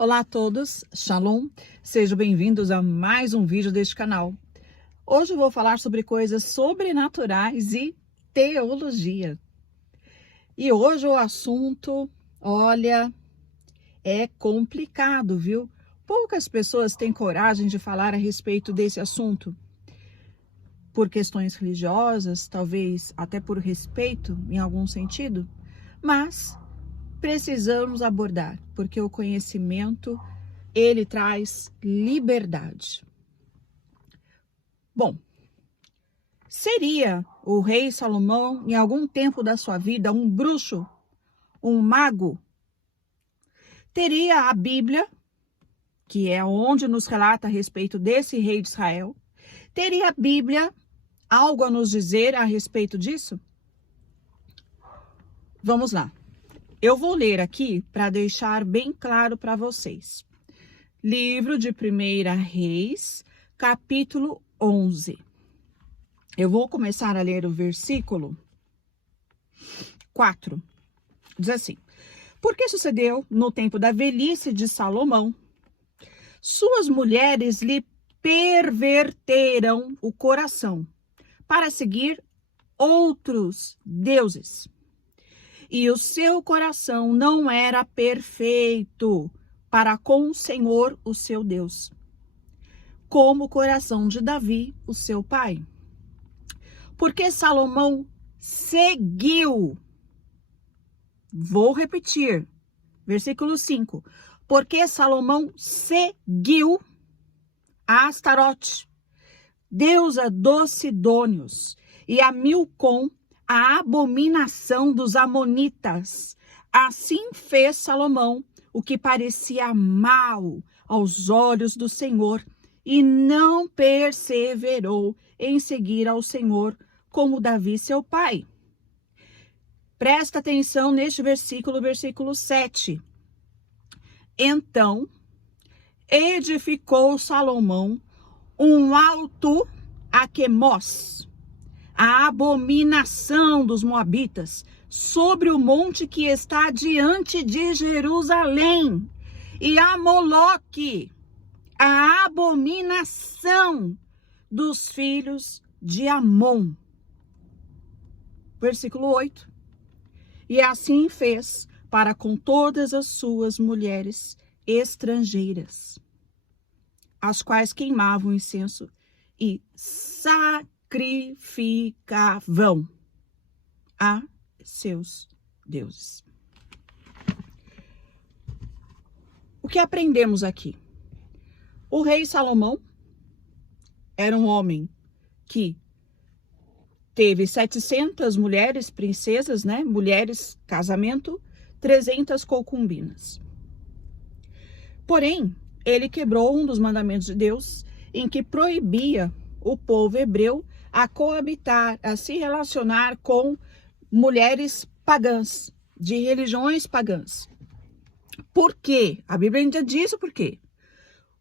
Olá a todos, Shalom, sejam bem-vindos a mais um vídeo deste canal. Hoje eu vou falar sobre coisas sobrenaturais e teologia. E hoje o assunto, olha, é complicado, viu? Poucas pessoas têm coragem de falar a respeito desse assunto. Por questões religiosas, talvez até por respeito em algum sentido, mas precisamos abordar, porque o conhecimento, ele traz liberdade. Bom, seria o rei Salomão, em algum tempo da sua vida, um bruxo, um mago? Teria a Bíblia, que é onde nos relata a respeito desse rei de Israel, teria a Bíblia algo a nos dizer a respeito disso? Vamos lá. Eu vou ler aqui para deixar bem claro para vocês. Livro de 1 Reis, capítulo 11. Eu vou começar a ler o versículo 4. Diz assim: Porque sucedeu no tempo da velhice de Salomão, suas mulheres lhe perverteram o coração para seguir outros deuses. E o seu coração não era perfeito para com o Senhor, o seu Deus, como o coração de Davi, o seu pai. Porque Salomão seguiu, vou repetir, versículo 5. Porque Salomão seguiu a Astarote, deusa dos Sidônios, e a Milcom, a abominação dos amonitas. Assim fez Salomão o que parecia mal aos olhos do Senhor, e não perseverou em seguir ao Senhor como Davi, seu pai. Presta atenção neste versículo, versículo 7. Então, edificou Salomão um alto a Quemós, a abominação dos moabitas, sobre o monte que está diante de Jerusalém, e a Moloque, a abominação dos filhos de Amon. Versículo 8. E assim fez para com todas as suas mulheres estrangeiras, as quais queimavam incenso e sacrificavam a seus deuses. O que aprendemos aqui? O rei Salomão era um homem que teve 700 mulheres, princesas, né? Mulheres, casamento, 300 concubinas. Porém, ele quebrou um dos mandamentos de Deus, em que proibia o povo hebreu a coabitar, a se relacionar com mulheres pagãs, de religiões pagãs. Por quê? A Bíblia ainda diz o porquê.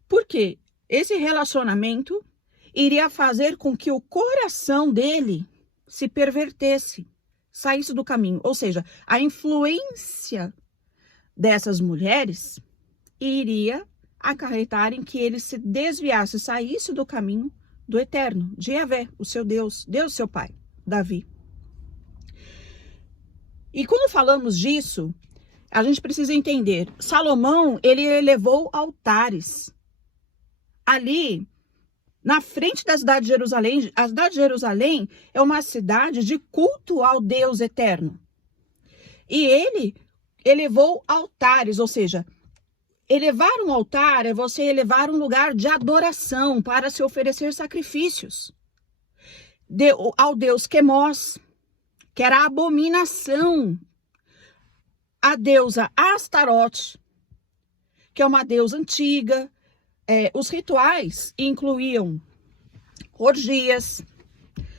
Porque esse relacionamento iria fazer com que o coração dele se pervertesse, saísse do caminho. Ou seja, a influência dessas mulheres iria acarretar em que ele se desviasse, saísse do caminho do eterno, de Yahvé, o seu Deus, Deus seu pai, Davi. E quando falamos disso, a gente precisa entender, Salomão, ele elevou altares ali na frente da cidade de Jerusalém. A cidade de Jerusalém é uma cidade de culto ao Deus eterno. E ele elevou altares, ou seja, elevar um altar é você elevar um lugar de adoração para se oferecer sacrifícios ao Deus Quemós, que era a abominação, a deusa Astarote, que é uma deusa antiga. Os rituais incluíam orgias,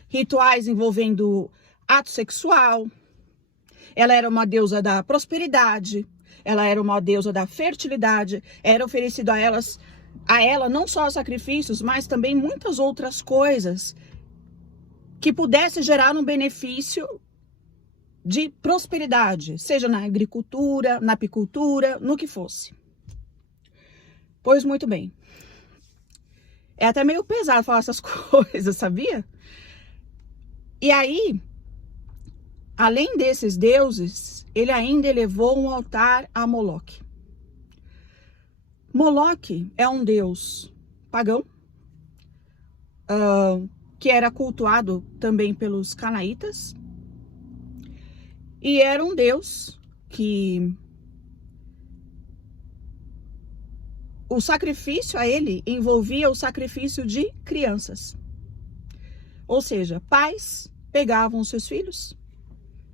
rituais envolvendo ato sexual. Ela era uma deusa da prosperidade, ela era uma deusa da fertilidade, era oferecido a ela não só sacrifícios, mas também muitas outras coisas que pudesse gerar um benefício de prosperidade, seja na agricultura, na apicultura, no que fosse. Pois muito bem. É até meio pesado falar essas coisas, sabia? E aí, além desses deuses, ele ainda elevou um altar a Moloque. Moloque é um deus pagão, que era cultuado também pelos canaítas. E era um deus que o sacrifício a ele envolvia o sacrifício de crianças. Ou seja, pais pegavam os seus filhos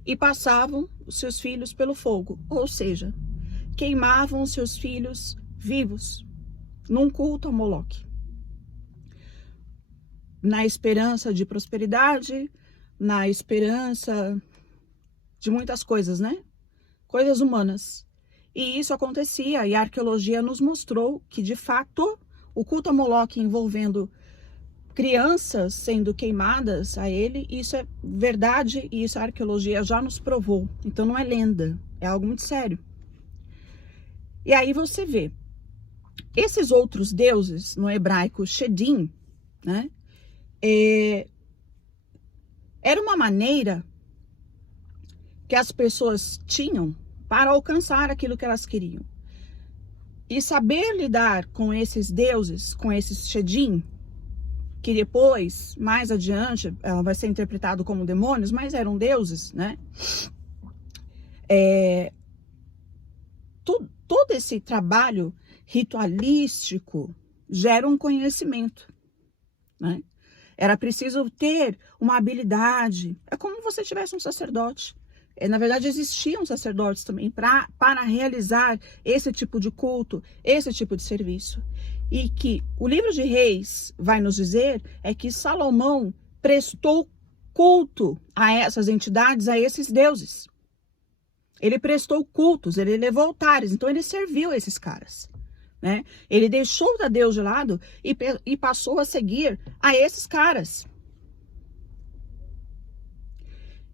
e passavam os seus filhos pelo fogo. Ou seja, queimavam os seus filhos vivos num culto a Moloque. Na esperança de prosperidade, na esperança de muitas coisas, né? Coisas humanas. E isso acontecia, e a arqueologia nos mostrou que, de fato, o culto a Moloque envolvendo crianças sendo queimadas a ele, isso é verdade, e isso a arqueologia já nos provou. Então não é lenda, é algo muito sério. E aí você vê, esses outros deuses, no hebraico, Shedim, né? Era uma maneira que as pessoas tinham para alcançar aquilo que elas queriam. E saber lidar com esses deuses, com esses Shedim, que depois, mais adiante, vai ser interpretado como demônios, mas eram deuses, né? Todo esse trabalho ritualístico gera um conhecimento, né? Era preciso ter uma habilidade. É como se você tivesse um sacerdote. Na verdade, existiam sacerdotes também para realizar esse tipo de culto, esse tipo de serviço. E que o livro de Reis vai nos dizer é que Salomão prestou culto a essas entidades, a esses deuses. Ele prestou cultos, ele levou altares, então ele serviu esses caras. Né? Ele deixou o Deus de lado e passou a seguir a esses caras.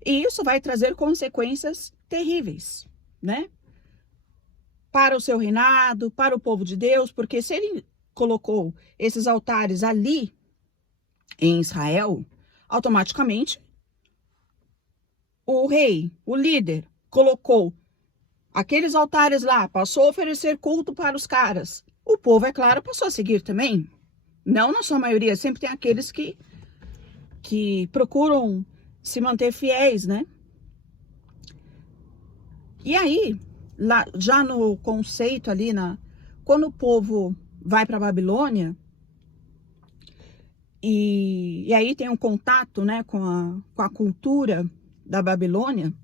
E isso vai trazer consequências terríveis, né? Para o seu reinado, para o povo de Deus, porque se ele colocou esses altares ali em Israel, automaticamente o rei, o líder, colocou aqueles altares lá, passou a oferecer culto para os caras. O povo, é claro, passou a seguir também. Não na sua maioria, sempre tem aqueles que procuram se manter fiéis, né? E aí, lá, já no conceito ali, quando o povo vai para a Babilônia, e aí tem um contato, né, com a cultura da Babilônia,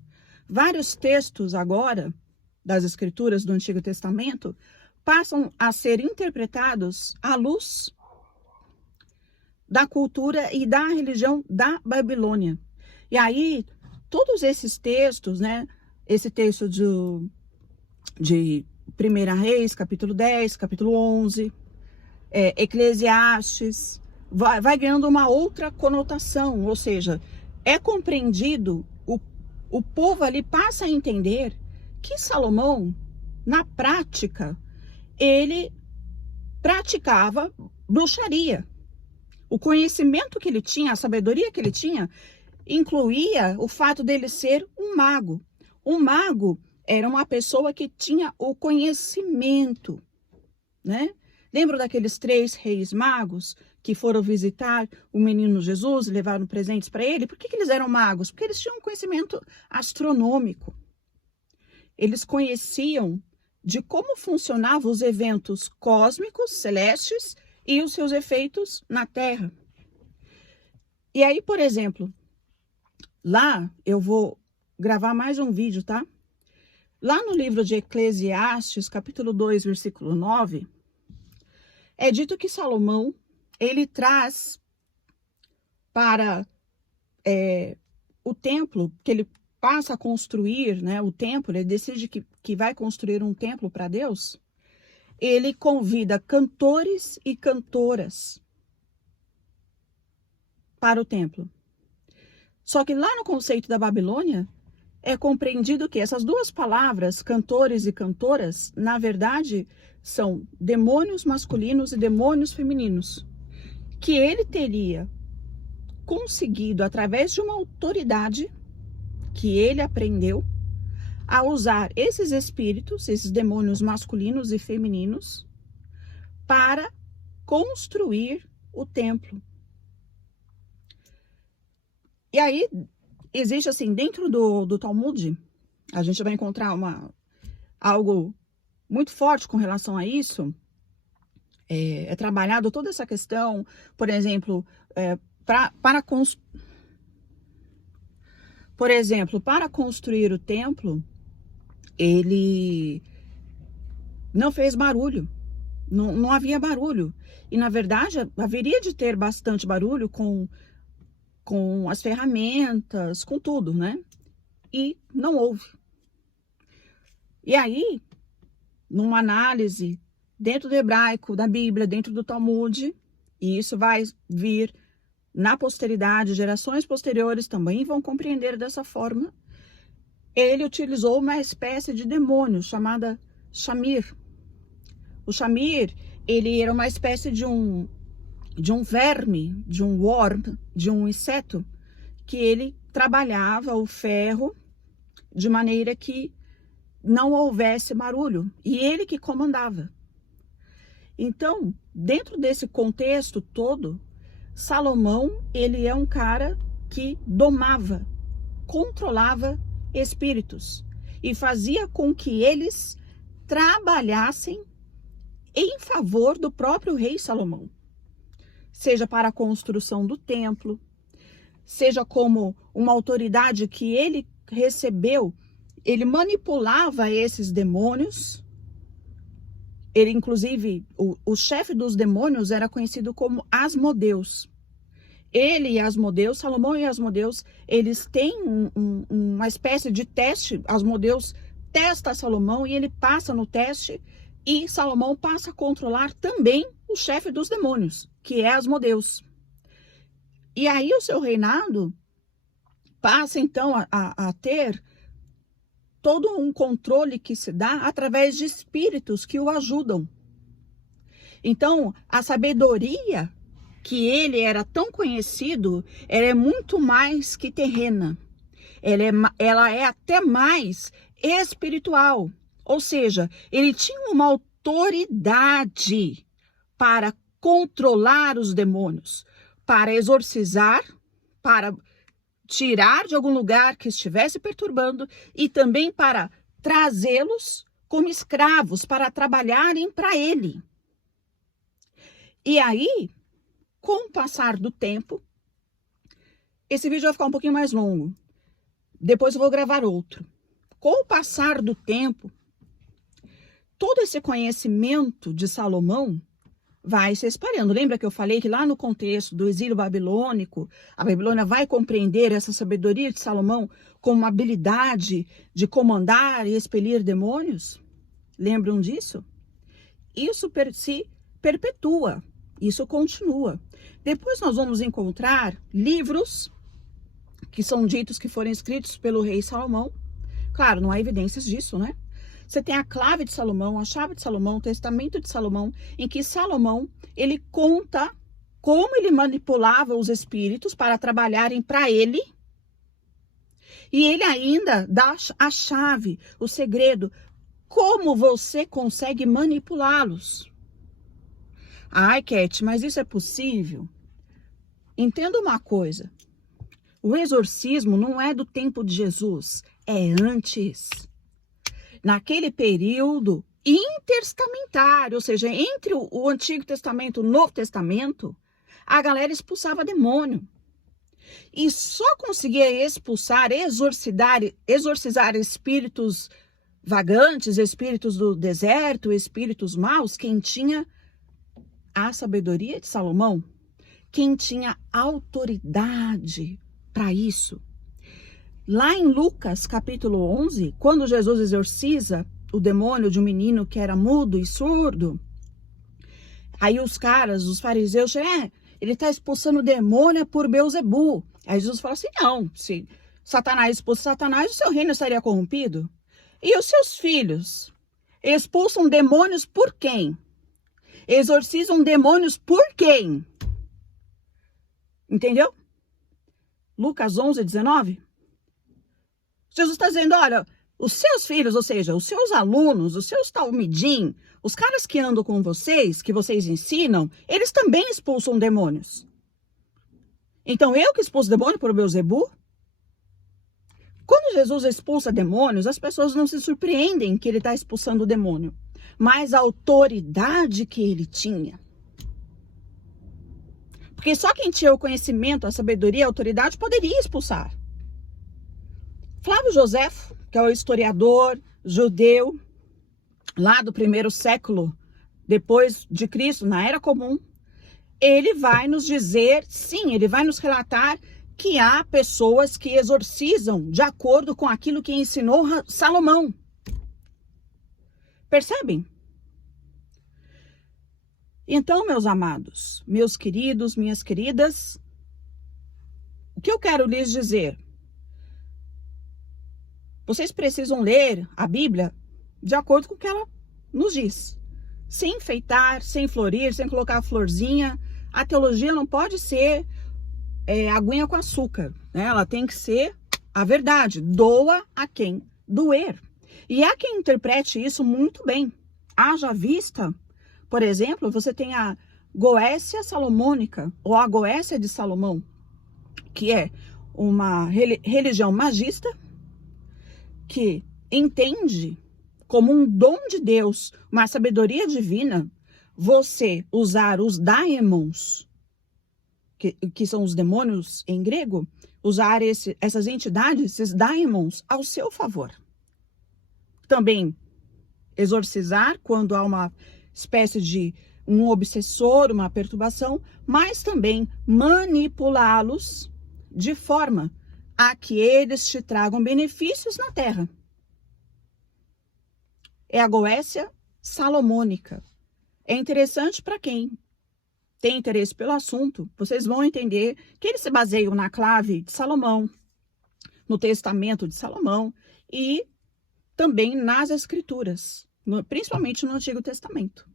vários textos agora das escrituras do Antigo Testamento passam a ser interpretados à luz da cultura e da religião da Babilônia. E aí, todos esses textos, né, esse texto de 1 Reis, capítulo 10, capítulo 11, Eclesiastes, vai ganhando uma outra conotação, ou seja, é compreendido, o povo ali passa a entender que Salomão, na prática, ele praticava bruxaria. O conhecimento que ele tinha, a sabedoria que ele tinha, incluía o fato dele ser um mago. Um mago era uma pessoa que tinha o conhecimento, né? Lembra daqueles 3 reis magos que foram visitar o menino Jesus e levaram presentes para ele? Por que eles eram magos? Porque eles tinham um conhecimento astronômico. Eles conheciam de como funcionavam os eventos cósmicos, celestes, e os seus efeitos na Terra. E aí, por exemplo, lá eu vou gravar mais um vídeo, tá? Lá no livro de Eclesiastes, capítulo 2, versículo 9, é dito que Salomão, ele traz para o templo, que ele passa a construir, né, o templo, ele decide que vai construir um templo para Deus, ele convida cantores e cantoras para o templo. Só que lá no conceito da Babilônia, é compreendido que essas duas palavras, cantores e cantoras, na verdade, são demônios masculinos e demônios femininos, que ele teria conseguido, através de uma autoridade que ele aprendeu, a usar esses espíritos, esses demônios masculinos e femininos, para construir o templo. E aí, existe assim, dentro do Talmud, a gente vai encontrar algo muito forte com relação a isso. É trabalhado toda essa questão, por exemplo, para construir o templo, ele não fez barulho, não havia barulho. E, na verdade, haveria de ter bastante barulho com as ferramentas, com tudo, né? E não houve. E aí, numa análise dentro do hebraico, da Bíblia, dentro do Talmud, e isso vai vir na posteridade, gerações posteriores também vão compreender dessa forma, ele utilizou uma espécie de demônio chamada Shamir. O Shamir, ele era uma espécie de um verme, de um worm, de um inseto, que ele trabalhava o ferro de maneira que não houvesse barulho, e ele que comandava. Então, dentro desse contexto todo, Salomão, ele é um cara que domava, controlava espíritos e fazia com que eles trabalhassem em favor do próprio rei Salomão. Seja para a construção do templo, seja como uma autoridade que ele recebeu, ele manipulava esses demônios. Ele, inclusive, o chefe dos demônios era conhecido como Asmodeus. Ele e Asmodeus, Salomão e Asmodeus, eles têm uma espécie de teste. Asmodeus testa Salomão e ele passa no teste, e Salomão passa a controlar também o chefe dos demônios, que é Asmodeus. E aí o seu reinado passa, então, a ter todo um controle que se dá através de espíritos que o ajudam. Então, a sabedoria que ele era tão conhecido, ela é muito mais que terrena. Ela é até mais espiritual. Ou seja, ele tinha uma autoridade para controlar os demônios, para exorcizar, para tirar de algum lugar que estivesse perturbando e também para trazê-los como escravos para trabalharem para ele. E aí, com o passar do tempo, esse vídeo vai ficar um pouquinho mais longo. Depois eu vou gravar outro. Com o passar do tempo, todo esse conhecimento de Salomão vai se espalhando. Lembra que eu falei que lá no contexto do exílio babilônico, a Babilônia vai compreender essa sabedoria de Salomão como uma habilidade de comandar e expelir demônios? Lembram disso? Isso se perpetua, isso continua. Depois nós vamos encontrar livros que são ditos que foram escritos pelo rei Salomão. Claro, não há evidências disso, né? Você tem a clave de Salomão, a chave de Salomão, o testamento de Salomão, em que Salomão, ele conta como ele manipulava os espíritos para trabalharem para ele. E ele ainda dá a chave, o segredo, como você consegue manipulá-los. Ai, Cat, mas isso é possível? Entenda uma coisa, o exorcismo não é do tempo de Jesus, é antes. Naquele período intertestamentário, ou seja, entre o Antigo Testamento e o Novo Testamento, a galera expulsava demônio. E só conseguia expulsar, exorcizar espíritos vagantes, espíritos do deserto, espíritos maus, quem tinha a sabedoria de Salomão, quem tinha autoridade para isso. Lá em Lucas, capítulo 11, quando Jesus exorciza o demônio de um menino que era mudo e surdo, aí os fariseus, ele está expulsando o demônio por Beelzebu. Aí Jesus fala assim, não, se Satanás expulsa Satanás, o seu reino estaria corrompido. E os seus filhos, Expulsam demônios por quem? Exorcizam demônios por quem? Entendeu? Lucas 11, 19. Jesus está dizendo, olha, os seus filhos, ou seja, os seus alunos, os seus talmidim, os caras que andam com vocês, que vocês ensinam, eles também expulsam demônios. Então, eu que expulso demônio por Beelzebu? Quando Jesus expulsa demônios, as pessoas não se surpreendem que ele está expulsando o demônio, mas a autoridade que ele tinha. Porque só quem tinha o conhecimento, a sabedoria, a autoridade poderia expulsar. Flávio Joséfo, que é o historiador judeu lá do 1º século depois de Cristo, na Era Comum, ele vai nos dizer, sim, ele vai nos relatar que há pessoas que exorcizam de acordo com aquilo que ensinou Salomão. Percebem? Então, meus amados, meus queridos, minhas queridas, o que eu quero lhes dizer? Vocês precisam ler a Bíblia de acordo com o que ela nos diz. Sem enfeitar, sem florir, sem colocar florzinha. A teologia não pode ser aguinha com açúcar, né? Ela tem que ser a verdade. Doa a quem doer. E há quem interprete isso muito bem. Haja vista, por exemplo, você tem a Goécia Salomônica, ou a Goécia de Salomão, que é uma religião magista, que entende como um dom de Deus, uma sabedoria divina, você usar os daimons, que são os demônios em grego, usar essas entidades, esses daimons, ao seu favor. Também exorcizar quando há uma espécie de um obsessor, uma perturbação, mas também manipulá-los de forma a que eles te tragam benefícios na terra. É a Goécia Salomônica. É interessante para quem tem interesse pelo assunto, vocês vão entender que eles se baseiam na clave de Salomão, no testamento de Salomão e também nas escrituras, principalmente no Antigo Testamento.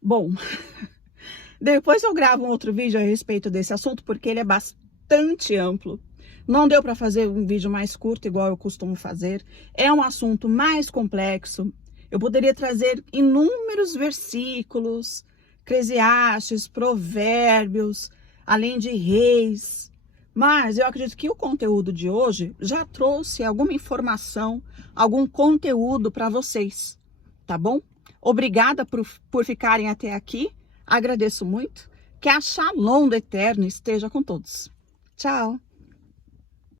Bom, depois eu gravo um outro vídeo a respeito desse assunto, porque ele é bastante amplo. Não deu para fazer um vídeo mais curto, igual eu costumo fazer. É um assunto mais complexo. Eu poderia trazer inúmeros versículos, Eclesiastes, Provérbios, além de Reis. Mas eu acredito que o conteúdo de hoje já trouxe alguma informação, algum conteúdo para vocês, tá bom? Obrigada por ficarem até aqui. Agradeço muito. Que a Shalom do Eterno esteja com todos. Tchau!